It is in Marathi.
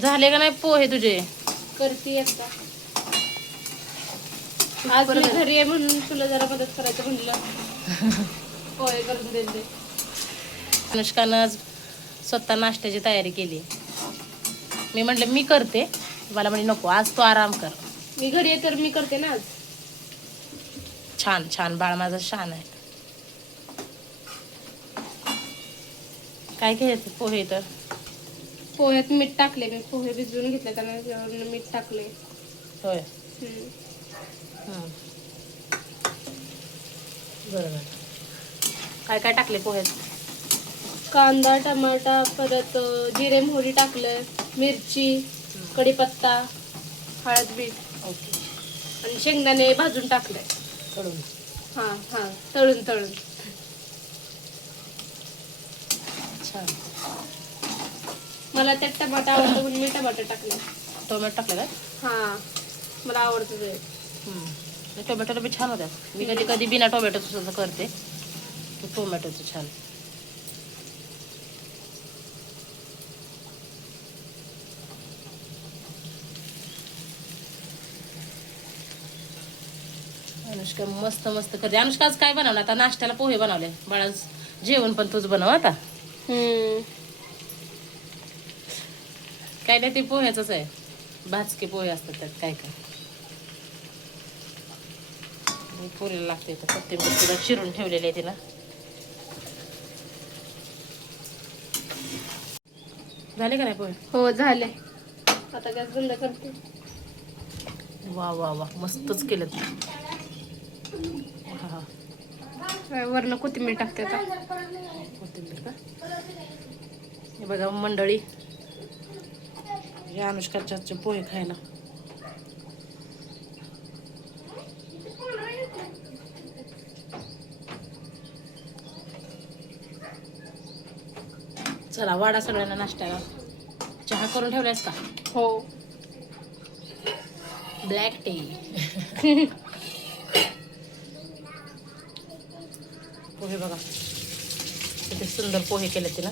झाले का नाही पोहे तुझे? करते एकदा. आज मी घरी आहे म्हणून तुला जरा मदत करायचं म्हणलं. पोहे करून देते. अनुष्कानं स्वतः नाश्त्याची तयारी केली. मी म्हटलं मी करते, मला म्हणे नको आज तू आराम कर. मी घरी आहे तर मी करते ना आज. छान छान बाळ माझं छान आहे. काय घ्यायचं पोहे तर पोह्यात मीठ टाकले. मी पोहे भिजवून घेतले त्यांना मीठ टाकले. होय. बरोबर. काय काय टाकले पोह्यात? कांदा, टमाटा, परत जिरे मोहरी टाकलं, मिरची, कढीपत्ता, हळद, मीठ ओके. आणि शेंगदाणे भाजून टाकले. कडून हा तळून छान. मला त्यात टमाटा आवडतो म्हणून मी टमाटर टाकले. टोमॅटो टाकले काय? हा मला आवडतं ते. टोमॅटोला बी छान होत्या. मी कधी कधी बिना टोमॅटोचं सुद्धा करते. टोमॅटोचं छान. अनुष्का मस्त मस्त करते. अनुष्का आज काय बनवलं? आता नाश्त्याला पोहे बनवले. बाळाच जेवण पण तूच बनव आता. काय नाही ते पोह्याच आहे. भाजके पोहे असतात त्यात काय काय. पोरीला लागते तर कोथिंबीर तिला चिरून ठेवलेली आहे तिला. झाले का नाही पोहे? हो झाले. आता गॅस बंद करते. वा वा वा मस्तच केलं. वरनं कोथिंबीर टाकते आता. कोथिंबीर का? हे बघा मंडळी, या अनुष्काचे पोहे खायला. चला वाडा सगळ्यांना नाश्त्याला. चहा करून ठेवलायस का? हो. Black tea. पोहे बघा किती सुंदर पोहे केले तिला.